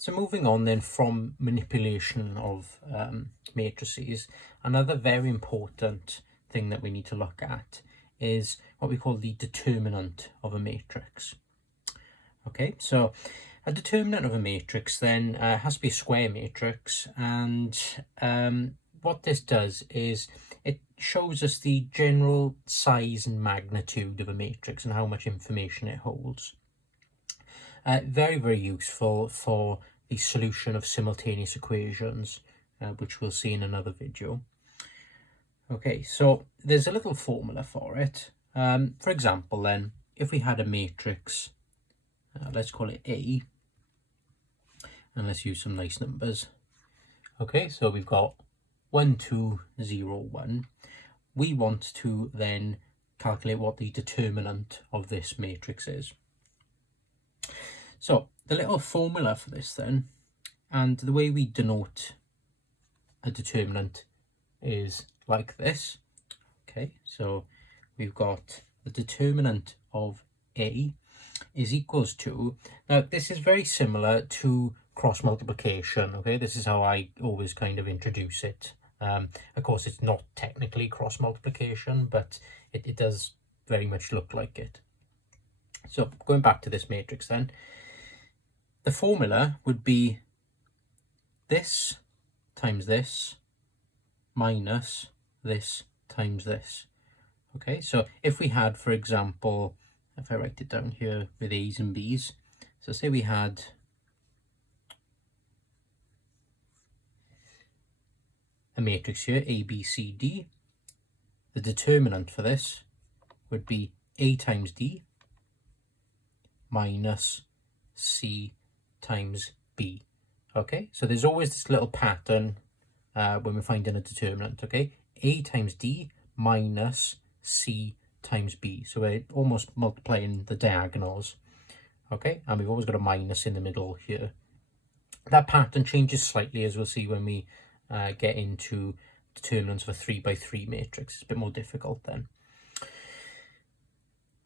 So moving on then from manipulation of matrices, another very important thing that we need to look at is what we call the determinant of a matrix. Okay, so a determinant of a matrix then has to be a square matrix, and what this does is it shows us the general size and magnitude of a matrix and how much information it holds. Very, very useful for the solution of simultaneous equations, which we'll see in another video. Okay, so there's a little formula for it. For example, then, if we had a matrix, let's call it A, and let's use some nice numbers. Okay, so we've got 1, 2, 0, 1. We want to then calculate what the determinant of this matrix is. So the little formula for this then, and the way we denote a determinant is like this. Okay, so we've got the determinant of A is equals to, now this is very similar to cross multiplication. Okay, this is how I always kind of introduce it. Of course, it's not technically cross multiplication, but it does very much look like it. So going back to this matrix then, the formula would be this times this minus this times this. Okay, so if we had, for example, if I write it down here with A's and B's, so say we had a matrix here, A, B, C, D, the determinant for this would be A times D minus C times B. Okay, so there's always this little pattern when we're finding a determinant. Okay, A times D minus C times B. So we're almost multiplying the diagonals. Okay, and we've always got a minus in the middle here. That pattern changes slightly, as we'll see when we get into determinants of a 3 by 3 matrix. It's a bit more difficult then.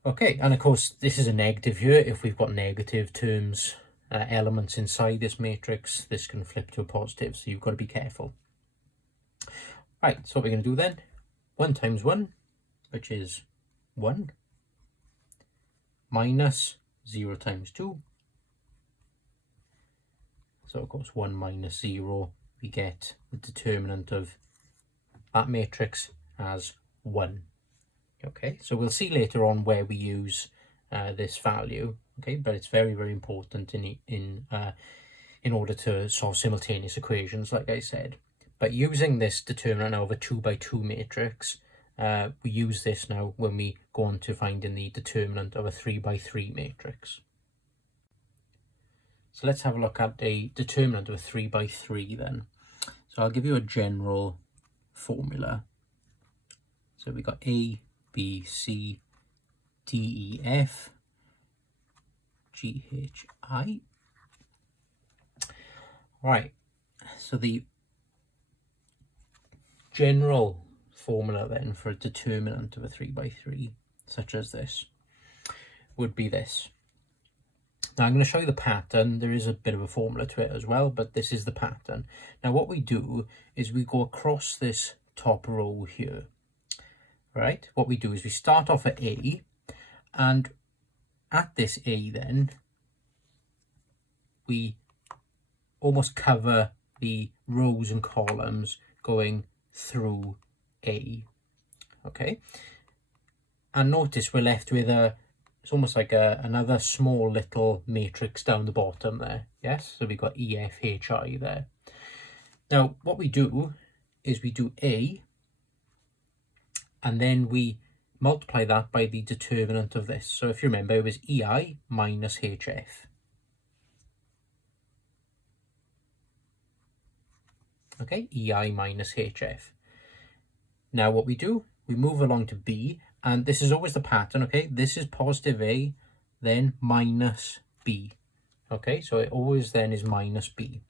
Okay, and of course this is a negative here. If we've got negative terms, elements inside this matrix, this can flip to a positive, so you've got to be careful. Right, so what we're going to do then, 1 times 1, which is 1, minus 0 times 2. So of course 1 minus 0, we get the determinant of that matrix as 1. Okay, so we'll see later on where we use this value. Okay, but it's very, very important in order to solve simultaneous equations, like I said. But using this determinant of a 2 by 2 matrix, we use this now when we go on to finding the determinant of a 3 by 3 matrix. So let's have a look at a determinant of a 3 by 3 then. So I'll give you a general formula. So we've got A, B, C, D, E, F, G, H, I. Right, so the general formula then for a determinant of a 3 by 3, such as this, would be this. Now I'm going to show you the pattern. There is a bit of a formula to it as well, but this is the pattern. Now what we do is we go across this top row here. Right, what we do is we start off at A, and at this A then we almost cover the rows and columns going through A. Okay, and notice we're left with it's almost like another small little matrix down the bottom there. Yes, so we've got E, F, H, I there. Now what we do is we do A, and then we multiply that by the determinant of this. So if you remember, it was EI minus HF. Okay, EI minus HF. Now what we do, we move along to B, and this is always the pattern. Okay, this is positive A, then minus B. Okay, so it always then is minus B.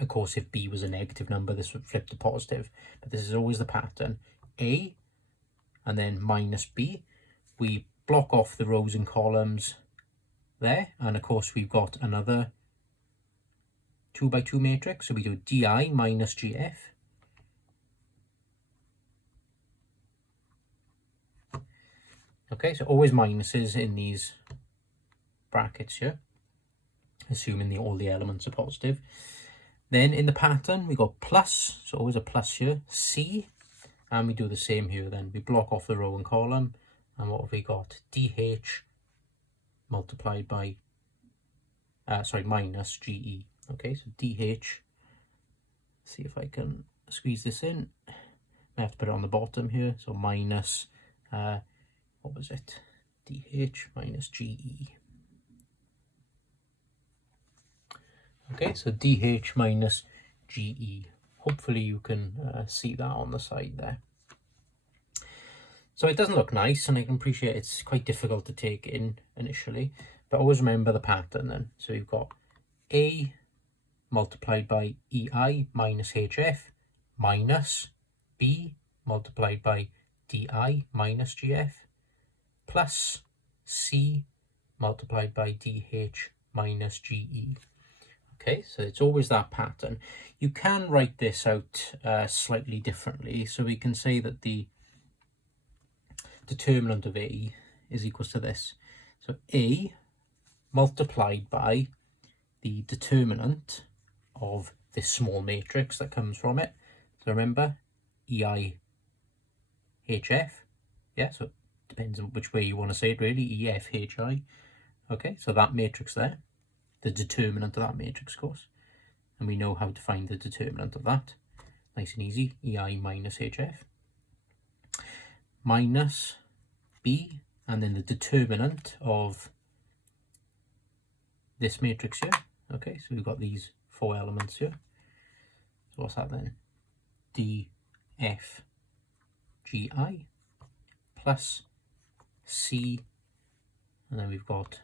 Of course, if B was a negative number, this would flip to positive, but this is always the pattern. A, and then minus B. We block off the rows and columns there, and of course we've got another 2 by 2 matrix, so we do di minus gf. Okay, so always minuses in these brackets here, assuming all the elements are positive. Then in the pattern, we got plus, so always a plus here, c, and we do the same here then. We block off the row and column, and what have we got? dh multiplied by, minus ge. Okay, so dh, see if I can squeeze this in. I have to put it on the bottom here, so minus, what was it? dh minus ge. Okay, so dh minus ge. Hopefully you can see that on the side there. So it doesn't look nice, and I can appreciate it's quite difficult to take in initially, but always remember the pattern then. So you've got a multiplied by ei minus hf minus b multiplied by di minus gf plus c multiplied by dh minus ge. Okay, so it's always that pattern. You can write this out slightly differently. So we can say that the determinant of A is equals to this. So A multiplied by the determinant of this small matrix that comes from it. So remember, EI HF. Yeah, so it depends on which way you want to say it really, EF HI. Okay, so that matrix there, the determinant of that matrix, of course. And we know how to find the determinant of that. Nice and easy, EI minus HF. Minus B, and then the determinant of this matrix here. Okay, so we've got these 4 elements here. So what's that then? DFGI plus C, and then we've got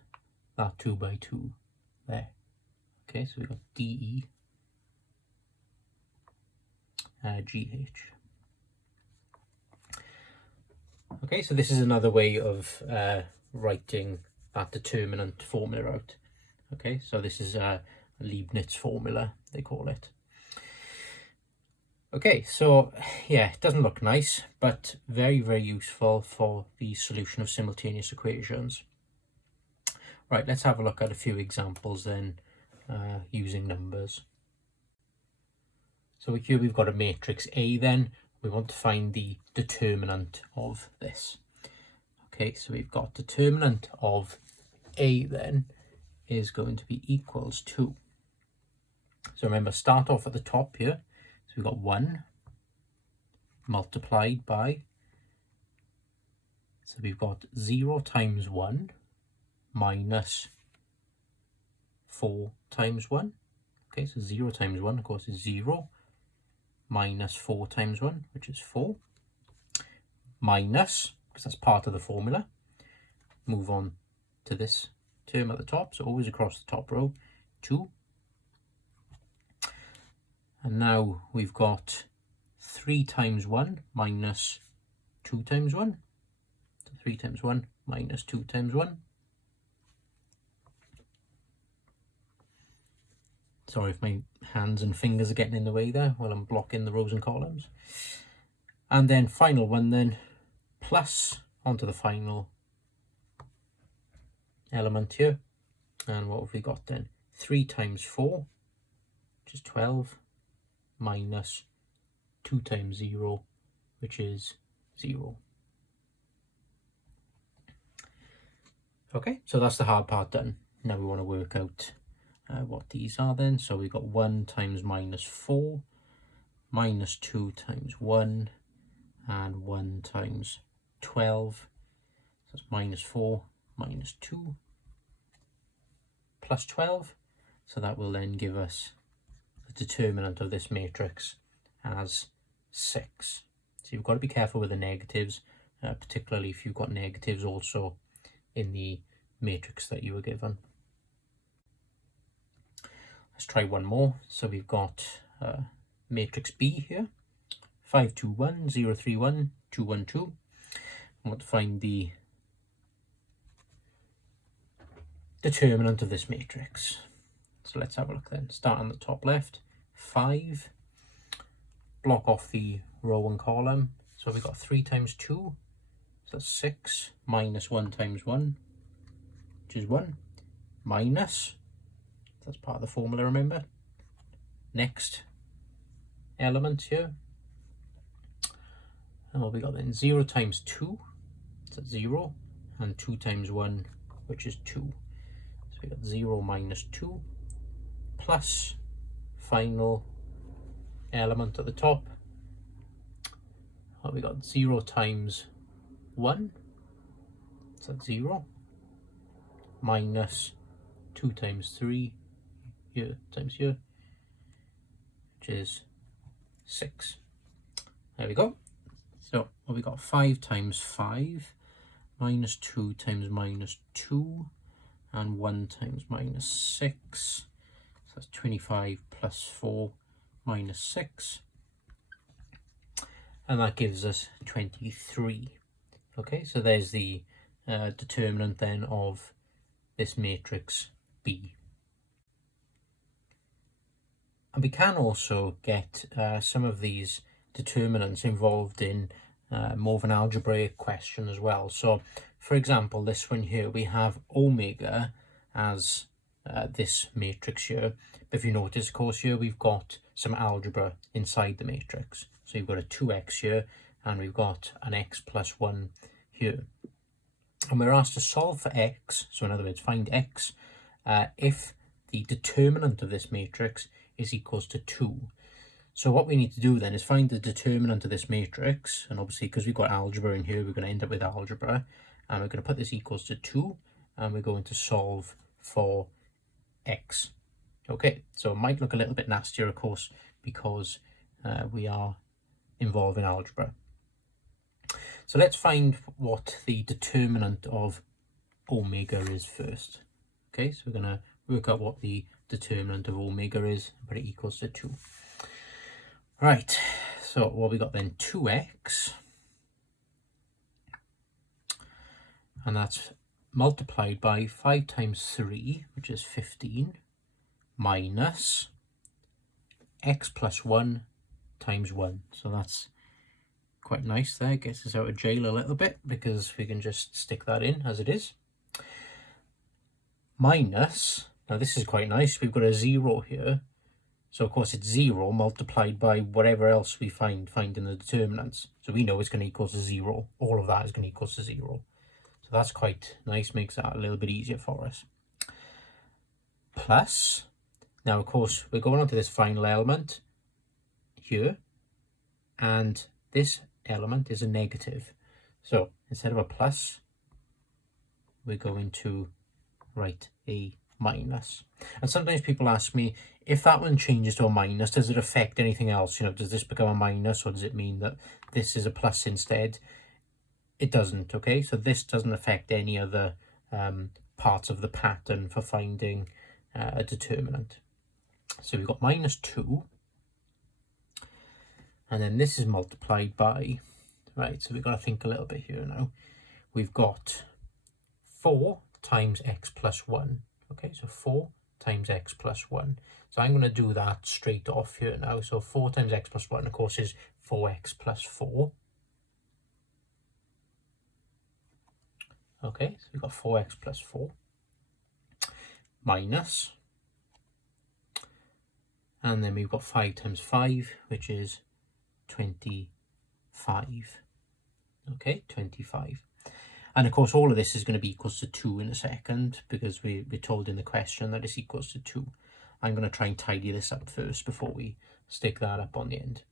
that 2 by 2 there. Okay, so we've got DE GH. Okay, so this is another way of writing that determinant formula out. Okay, so this is a Leibniz formula, they call it. Okay, so yeah, it doesn't look nice, but very, very useful for the solution of simultaneous equations. Right, let's have a look at a few examples then using numbers. So here we've got a matrix A then. We want to find the determinant of this. Okay, so we've got determinant of A then is going to be equals to, so remember, start off at the top here. So we've got 1 multiplied by, so we've got 0 times 1 minus 4 times 1. Okay, so 0 times 1, of course, is 0, minus 4 times 1, which is 4, minus, because that's part of the formula, move on to this term at the top, so always across the top row, 2. And now we've got 3 times 1 minus 2 times 1. So 3 times 1 minus 2 times 1. Sorry if my hands and fingers are getting in the way there while I'm blocking the rows and columns. And then final one then, plus onto the final element here. And what have we got then? 3 times 4, which is 12, minus 2 times 0, which is 0. Okay, so that's the hard part done. Now we want to work out what these are then. So we've got 1 times minus 4, minus 2 times 1, and 1 times 12. So that's minus 4, minus 2, plus 12. So that will then give us the determinant of this matrix as 6. So you've got to be careful with the negatives, particularly if you've got negatives also in the matrix that you were given. Let's try one more. So we've got matrix B here, 5, 2, 1, 0, 3, 1, 2, 1, 2. I want to find the determinant of this matrix. So let's have a look then. Start on the top left, 5. Block off the row and column. So we've got 3 times 2, so that's 6, minus 1 times 1, which is 1, minus, that's part of the formula, remember. Next element here. And what we got then? 0 times 2, so that's 0, and 2 times 1, which is 2. So we got 0 minus 2, plus final element at the top. Well, we got 0 times 1, so that's 0, minus 2 times 3 here times here, which is 6. There we go. So well, we got 5 times 5, minus 2 times minus 2, and 1 times minus 6. So that's 25 plus 4 minus 6. And that gives us 23. Okay, so there's the determinant then of this matrix B. And we can also get some of these determinants involved in more of an algebraic question as well. So for example, this one here, we have omega as this matrix here. But if you notice, of course, here we've got some algebra inside the matrix. So you've got a 2x here, and we've got an x plus 1 here. And we're asked to solve for x, so in other words, find x, if the determinant of this matrix is equals to 2. So what we need to do then is find the determinant of this matrix, and obviously because we've got algebra in here, we're going to end up with algebra, and we're going to put this equals to 2, and we're going to solve for x. Okay, so it might look a little bit nastier, of course, because we are involved in algebra. So let's find what the determinant of omega is first. Okay, so we're going to work out what the determinant of omega is, but it equals to 2. Right, so what we got then? 2x, and that's multiplied by 5 times 3, which is 15, minus x plus 1 times 1. So that's quite nice there, gets us out of jail a little bit because we can just stick that in as it is. Minus, now this is quite nice, we've got a 0 here. So of course it's 0 multiplied by whatever else we find in the determinants. So we know it's going to equal to 0. All of that is going to equal to 0. So that's quite nice, makes that a little bit easier for us. Plus, now of course we're going on to this final element here, and this element is a negative. So instead of a plus, we're going to write a minus. And sometimes people ask me, if that one changes to a minus, does it affect anything else? You know, does this become a minus, or does it mean that this is a plus instead? It doesn't, okay? So this doesn't affect any other parts of the pattern for finding a determinant. So we've got minus 2, and then this is multiplied by, right, so we've got to think a little bit here now. We've got 4 times x plus 1. Okay, so 4 times x plus 1. So I'm going to do that straight off here now. So 4 times x plus 1, of course, is 4x plus 4. Okay, so we've got 4x plus 4 minus, and then we've got 5 times 5, which is 25. Okay, 25. And of course, all of this is going to be equals to 2 in a second, because we're told in the question that it's equals to 2. I'm going to try and tidy this up first before we stick that up on the end.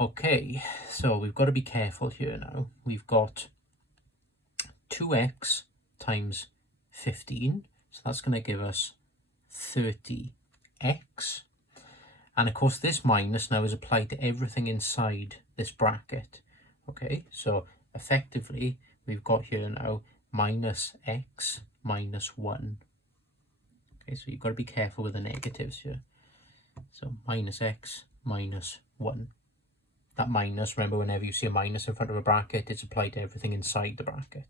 Okay, so we've got to be careful here now. We've got 2x times 15, so that's going to give us 30x. And of course, this minus now is applied to everything inside this bracket. Okay, so effectively, we've got here now minus x minus 1. Okay, so you've got to be careful with the negatives here. So minus x minus 1. That minus, remember, whenever you see a minus in front of a bracket, it's applied to everything inside the bracket.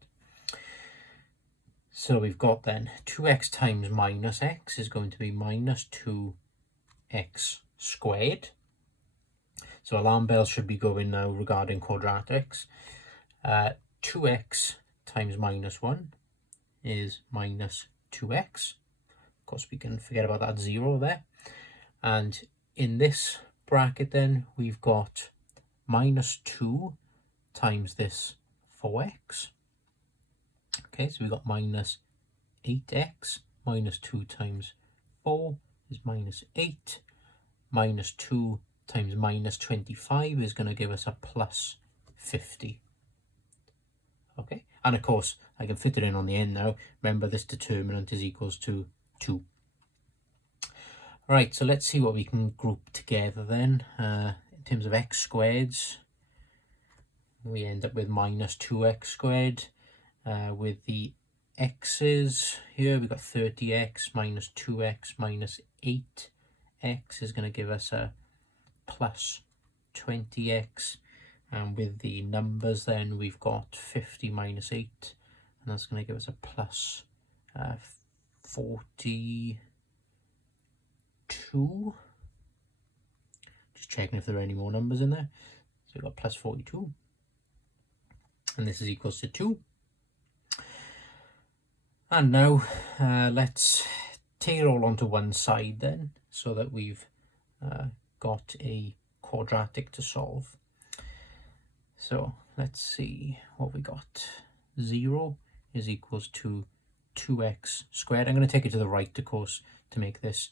So we've got then 2x times minus x is going to be minus 2x squared. So alarm bells should be going now regarding quadratics. 2x times minus 1 is minus 2x. Of course, we can forget about that 0 there. And in this bracket then, we've got minus 2 times this 4x. Okay, so we've got minus 8x. Minus 2 times 4 is minus 8. Minus 2 times minus 25 is going to give us a plus 50. Okay, and of course, I can fit it in on the end now. Remember, this determinant is equals to 2. Right, so let's see what we can group together then. In terms of x squareds, we end up with minus 2x squared. With the x's here, we've got 30x minus 2x minus 8x is going to give us a plus 20x. And with the numbers then, we've got 50 minus 8, and that's going to give us a plus 42. Just checking if there are any more numbers in there. So we've got plus 42. And this is equals to 2. And now let's take it all onto one side then, so that we've got a quadratic to solve. So let's see what we got. 0 is equals to 2x squared. I'm going to take it to the right, of course, to make this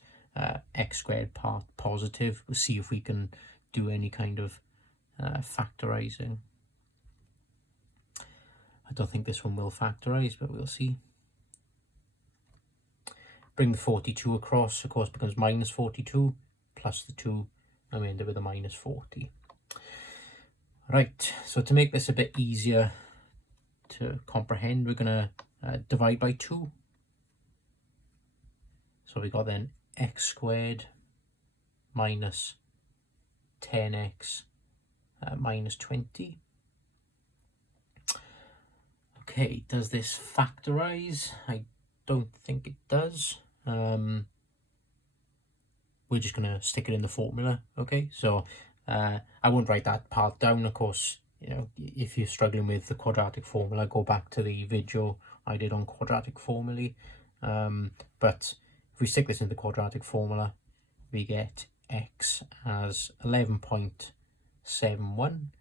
x squared part positive. We'll see if we can do any kind of factorizing. I don't think this one will factorize, but we'll see. Bring the 42 across, of course, becomes minus 42 plus the 2, and we end up with a minus 40. Right, so to make this a bit easier to comprehend, we're going to divide by 2. So we got then x squared minus 10x minus 20. Okay, does this factorize? I don't think it does. We're just going to stick it in the formula, okay? So I won't write that part down. Of course, you know, if you're struggling with the quadratic formula, go back to the video I did on quadratic formulae. But if we stick this in the quadratic formula, we get x as 11.71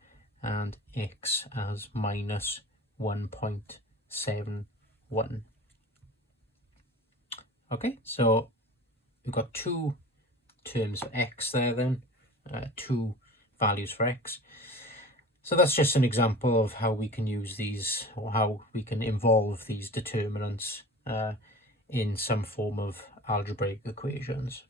and x as minus 1.71. Okay, so we've got two terms for x there then, two values for x. So that's just an example of how we can use these, or how we can involve these determinants in some form of algebraic equations.